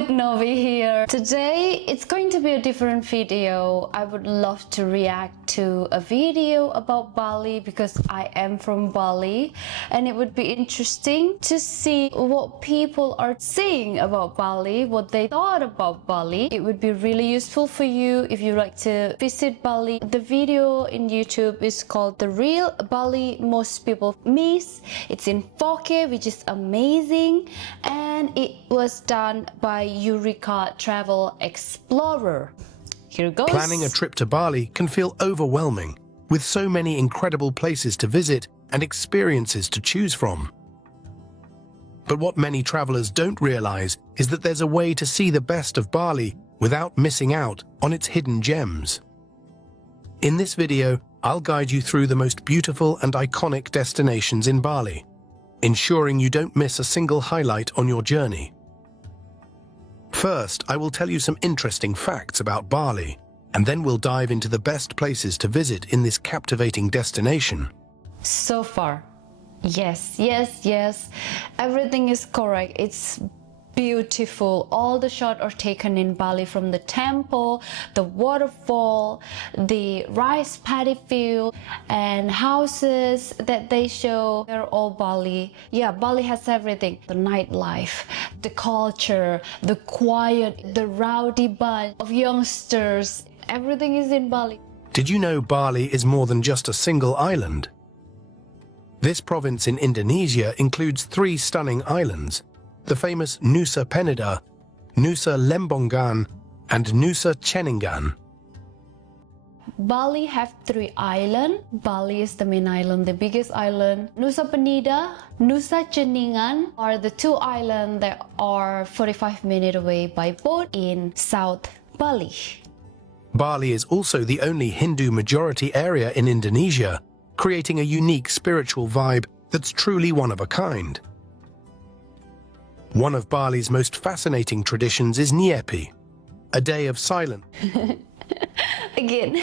with Novi here. Today it's going to be a different video. I would love to react to a video about Bali because I am from Bali, and it would be interesting to see what people are saying about Bali, what they thought about Bali. It would be really useful for you if you like to visit Bali. The video in YouTube is called The Real Bali Most People Miss. It's in 4K, which is amazing, and it was done by Ureka Travel Explorer. Here goes. Planning a trip to Bali can feel overwhelming, with so many incredible places to visit and experiences to choose from. But what many travelers don't realize is that there's a way to see the best of Bali without missing out on its hidden gems. In this video, I'll guide you through the most beautiful and iconic destinations in Bali, ensuring you don't miss a single highlight on your journey. First, I will tell you some interesting facts about Bali, and then we'll dive into the best places to visit in this captivating destination. So far, yes, everything is correct. It's beautiful. All the shots are taken in Bali, from the temple, the waterfall, the rice paddy field, and houses that they show. They're all Bali. Yeah, Bali has everything. The nightlife, the culture, the quiet, the rowdy bunch of youngsters. Everything is in Bali. Did you know Bali is more than just a single island? This province in Indonesia includes 3 stunning islands: the famous Nusa Penida, Nusa Lembongan, and Nusa Ceningan. Bali have 3 islands. Bali is the main island, the biggest island. Nusa Penida, Nusa Ceningan are the 2 islands that are 45 minutes away by boat in South Bali. Bali is also the only Hindu majority area in Indonesia, creating a unique spiritual vibe that's truly one of a kind. One of Bali's most fascinating traditions is Nyepi, a day of silence. Again,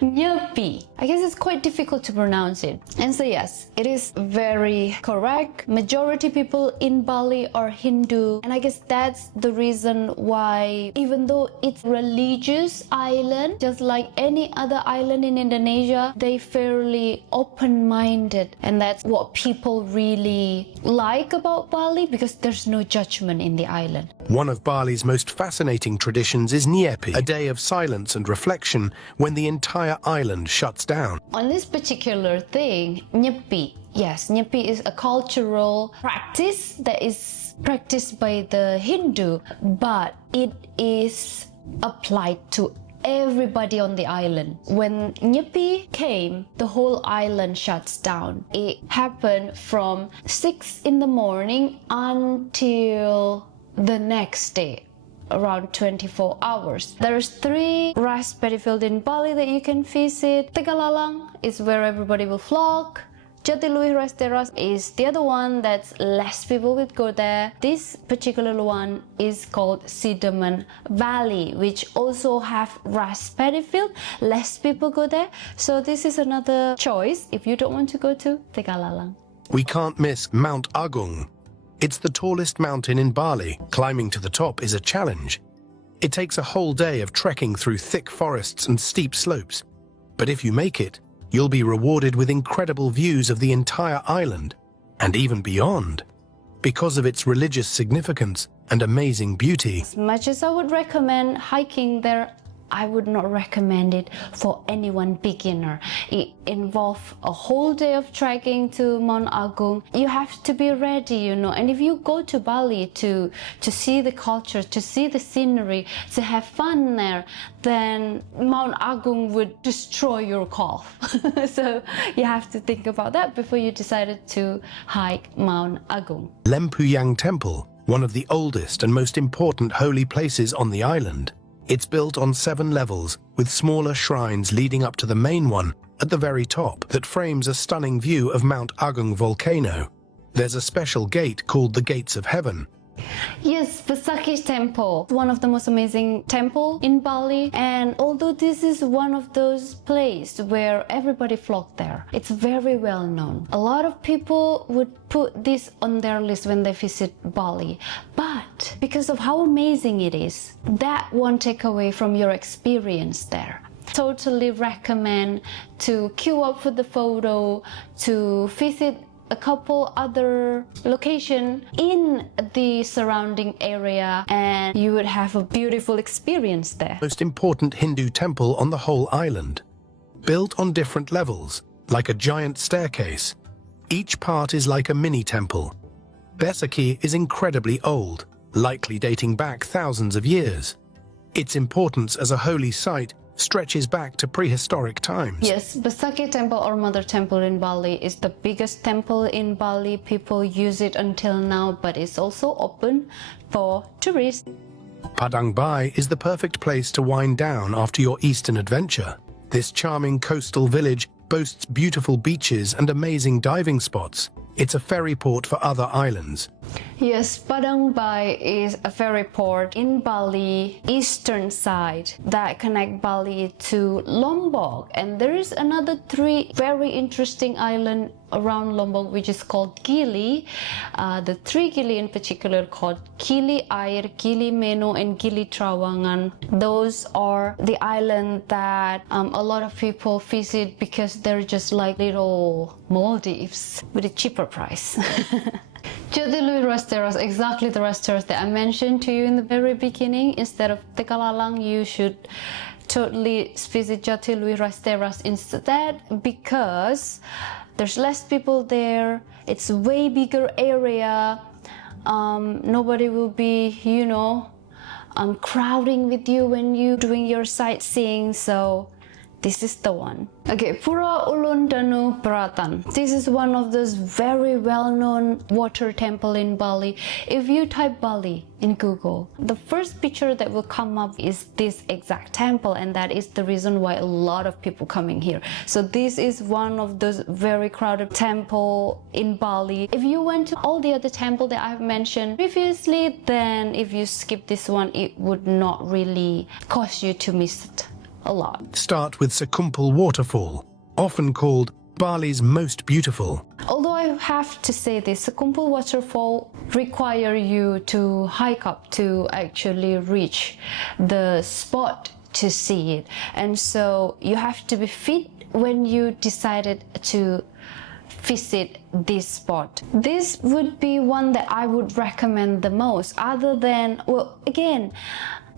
Nyepi. I guess it's quite difficult to pronounce it. And so yes, it is very correct. Majority people in Bali are Hindu, and I guess that's the reason why, even though it's a religious island, just like any other island in Indonesia, they fairly open-minded, and that's what people really like about Bali, because there's no judgment in the island. One of Bali's most fascinating traditions is Nyepi, a day of silence and reflection when the entire island shuts down. On this particular thing, Nyepi, yes, Nyepi is a cultural practice that is practiced by the Hindu, but it is applied to everybody on the island. When Nyepi came, the whole island shuts down. It happened from 6 in the morning until the next day, around 24 hours. There's 3 rice paddy fields in Bali that you can visit. Tegallalang is where everybody will flock. Jatiluwih Rice Terrace is the other one that's less people would go there. This particular one is called Sidaman Valley, which also have rice paddy field. Less people go there. So this is another choice if you don't want to go to Tegallalang. We can't miss Mount Agung. It's the tallest mountain in Bali. Climbing to the top is a challenge. It takes a whole day of trekking through thick forests and steep slopes. But if you make it, you'll be rewarded with incredible views of the entire island, and even beyond, because of its religious significance and amazing beauty. As much as I would recommend hiking there, I would not recommend it for anyone beginner. It involves a whole day of trekking to Mount Agung. You have to be ready, you know. And if you go to Bali to see the culture, to see the scenery, to have fun there, then Mount Agung would destroy your calf. So you have to think about that before you decided to hike Mount Agung. Lempuyang Temple, one of the oldest and most important holy places on the island. It's built on 7 levels, with smaller shrines leading up to the main one at the very top that frames a stunning view of Mount Agung volcano. There's a special gate called the Gates of Heaven, Yes, Besakih temple, one of the most amazing temple in Bali. And although this is one of those places where everybody flock there, it's very well known. A lot of people would put this on their list when they visit Bali. But because of how amazing it is, that won't take away from your experience there. Totally recommend to queue up for the photo, to visit a couple other locations in the surrounding area, and you would have a beautiful experience there. Most important Hindu temple on the whole island. Built on different levels, like a giant staircase. Each part is like a mini temple. Besakih is incredibly old, likely dating back thousands of years. Its importance as a holy site stretches back to prehistoric times. Yes, Besakih temple or mother temple in Bali is the biggest temple in Bali. People use it until now, but it's also open for tourists. Padang is the perfect place to wind down after your eastern adventure. This charming coastal village boasts beautiful beaches and amazing diving spots. It's a ferry port for other islands. Yes, Padang is a ferry port in Bali, eastern side, that connect Bali to Lombok. And there is another 3 very interesting islands around Lombok, which is called Gili. The 3 Gili in particular called Gili Air, Gili Meno, and Gili Trawangan. Those are the islands that a lot of people visit because they're just like little Maldives with a cheaper price. Jatiluwih Rice Terrace, exactly the rice terrace that I mentioned to you in the very beginning. Instead of Tegallalang, you should totally visit Jatiluwih Rice Terrace instead, because there's less people there. It's a way bigger area. Nobody will be, crowding with you when you're doing your sightseeing. So this is the one. Okay, Pura Ulun Danu Beratan. This is one of those very well-known water temple in Bali. If you type Bali in Google, the first picture that will come up is this exact temple, and that is the reason why a lot of people coming here. So this is one of those very crowded temple in Bali. If you went to all the other temple that I've mentioned previously, then if you skip this one, it would not really cause you to miss it a lot. Start with Sekumpul waterfall, often called Bali's most beautiful. Although I have to say this, Sekumpul waterfall require you to hike up to actually reach the spot to see it. And so you have to be fit when you decided to visit this spot. This would be one that I would recommend the most, other than, well, again,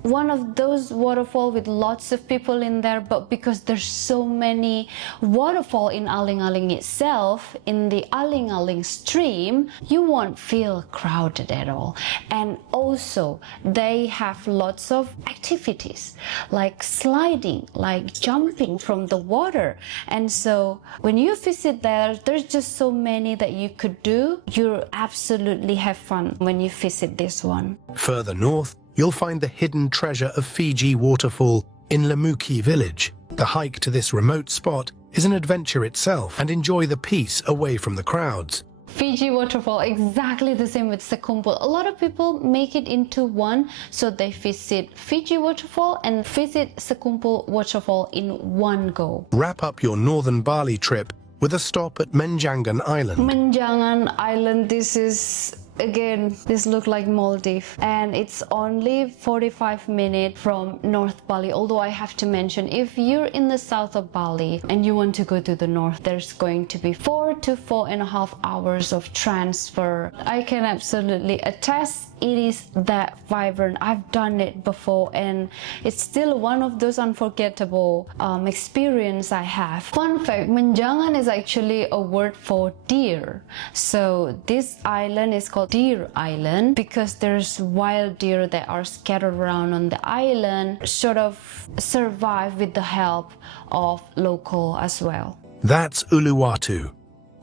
one of those waterfall with lots of people in there, but because there's so many waterfall in Aling-Aling itself, in the Aling-Aling stream, you won't feel crowded at all. And also they have lots of activities like sliding, like jumping from the water. And so when you visit there, there's just so many that you could do. You'll absolutely have fun when you visit this one. Further north, you'll find the hidden treasure of Fiji waterfall in Lembongan village. The hike to this remote spot is an adventure itself, and enjoy the peace away from the crowds. Fiji waterfall, exactly the same with Sekumpul. A lot of people make it into one, so they visit Fiji waterfall and visit Sekumpul waterfall in one go. Wrap up your northern Bali trip with a stop at Menjangan Island. Menjangan Island, this looks like Maldives, and it's only 45 minutes from North Bali. Although I have to mention, if you're in the south of Bali and you want to go to the north, there's going to be 4 to 4.5 hours of transfer. I can absolutely attest it is that vibrant. I've done it before, and it's still one of those unforgettable experience I have. Fun fact, Menjangan is actually a word for deer. So this island is called Deer Island because there's wild deer that are scattered around on the island, sort of survive with the help of local as well. That's Uluwatu.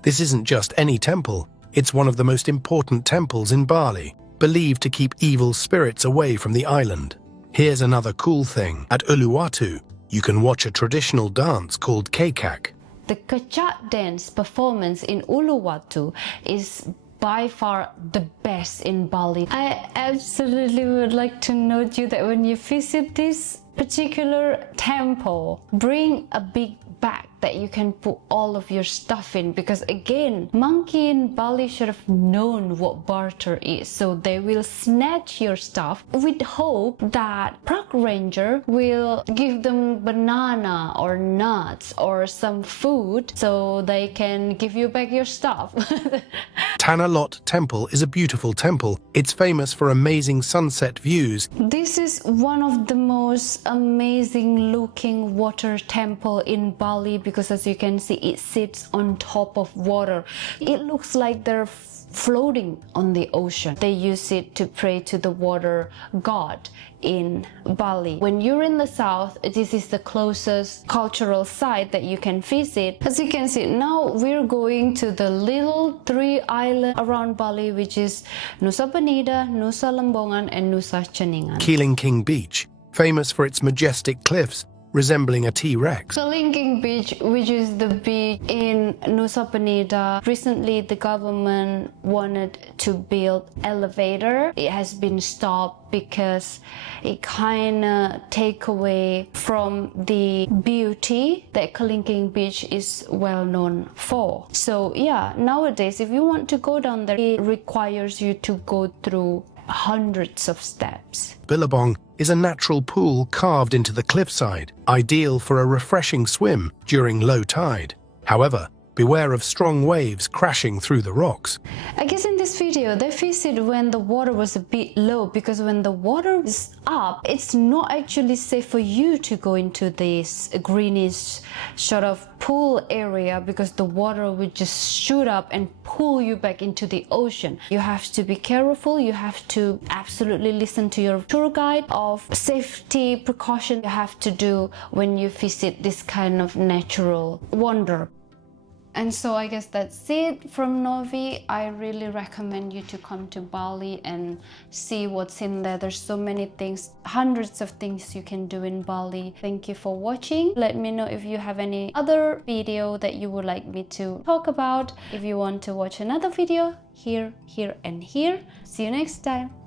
This isn't just any temple, it's one of the most important temples in Bali, believed to keep evil spirits away from the island. Here's another cool thing. At Uluwatu, you can watch a traditional dance called Kecak. The Kecak dance performance in Uluwatu is by far the best in Bali. I absolutely would like to note you that when you visit this particular temple, bring a big bag that you can put all of your stuff in, because again, monkey in Bali should have known what barter is, so they will snatch your stuff with hope that park ranger will give them banana or nuts or some food so they can give you back your stuff. Tanah Lot Temple is a beautiful temple. It's famous for amazing sunset views. This is one of the most amazing looking water temple in Bali, because as you can see, it sits on top of water. It looks like they're floating on the ocean. They use it to pray to the water god in Bali. When you're in the south, this is the closest cultural site that you can visit. As you can see, now we're going to the little 3 islands around Bali, which is Nusa Penida, Nusa Lembongan, and Nusa Ceningan. King Beach, famous for its majestic cliffs resembling a T-Rex. King Beach, which is the beach in Nusa Penida. Recently, the government wanted to build elevator. It has been stopped because it kind of take away from the beauty that King Beach is well known for. So yeah, nowadays, if you want to go down there, it requires you to go through hundreds of steps. Billabong is a natural pool carved into the cliffside, ideal for a refreshing swim during low tide. However, beware of strong waves crashing through the rocks. I guess in this video, they visited when the water was a bit low, because when the water is up, it's not actually safe for you to go into this greenish sort of pool area, because the water would just shoot up and pull you back into the ocean. You have to be careful. You have to absolutely listen to your tour guide of safety precaution you have to do when you visit this kind of natural wonder. And so I guess that's it from Novi. I really recommend you to come to Bali and see what's in there. There's so many things, hundreds of things you can do in Bali. Thank you for watching. Let me know if you have any other video that you would like me to talk about. If you want to watch another video, here, and here. See you next time.